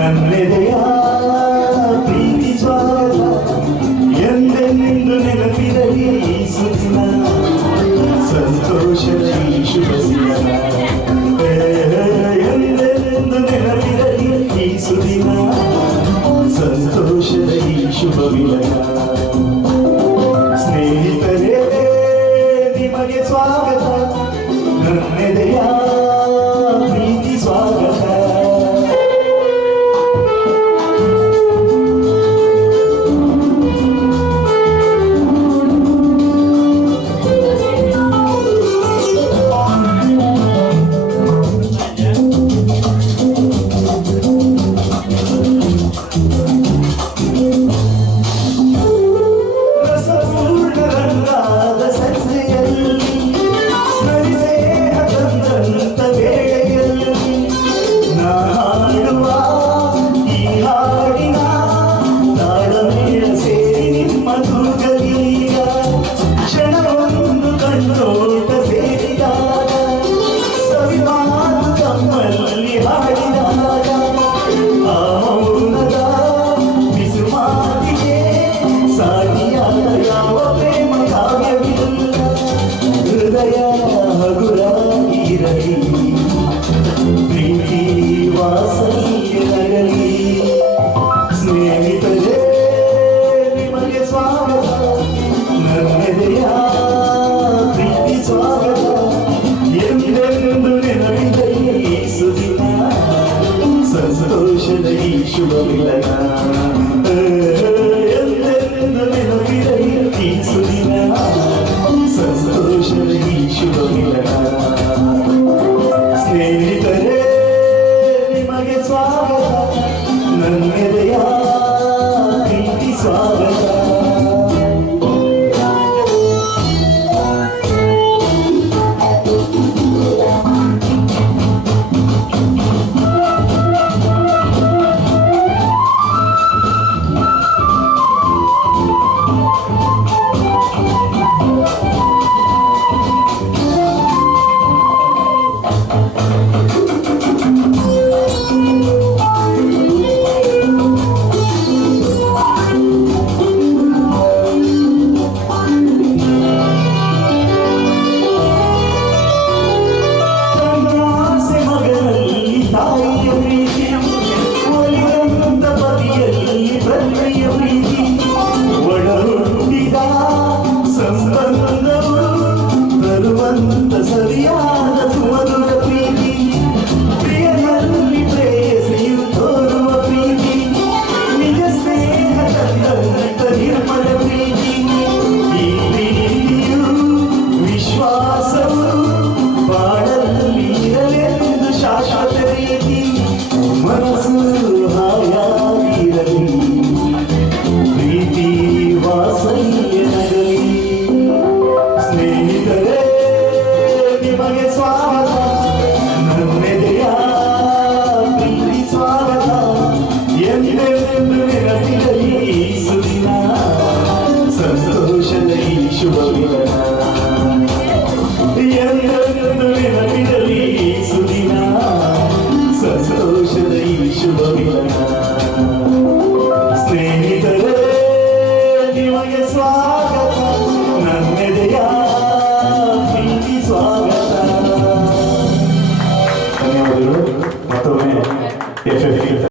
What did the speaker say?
ನನ್ನೆದೆಯ ಪ್ರೀತಿ ಸ್ವಾಗತ ಎಂದೆಂದು ನೆನಪಿರಲಿ ಈ ಸುದಿನ ಸಂತೋಷದ ಈ ಶುಭ ದಿನ ಎಂದೆಂದು ನೆನಪಿರಲಿ ಈ ಸುದಿನ ಸಂತೋಷದ ಈ ಶುಭ ವಿಲನ ಸ್ನೇಹಿತರೇ ನಿಮಗೆ ಸ್ವಾಗತ ನನ್ನೆದೆಯ ಪ್ರೀತಿ ಸ್ವಾಗತ ಪ್ರೀತಿ ವಾಸನೆಯಾಗಲಿ ಸ್ನೇಹಿತರೇ ನಿಮಗೆ ಸ್ವಾಗತ ನನ್ನೆದೆಯ ಪ್ರೀತಿ ಸ್ವಾಗತ ಎಂದೆಂದು ನೆನಪಿರಲಿ ಈ ಸುದಿನ ಸಂತೋಷದ ಈ ಶುಭ ಮಿಲನ ಎಂದೆಂದು ನೆನಪಿರಲಿ ಈ ಸುದಿನ ಸಂತೋಷದ ಈ ಶುಭ ಮಿಲನ ಸ್ನೇಹಿತರೇ ನಿಮಗೆ ಸ್ವಾಗತ ನನ್ನೆದೆಯ ಪ್ರೀತಿ ಸ್ವಾಗತ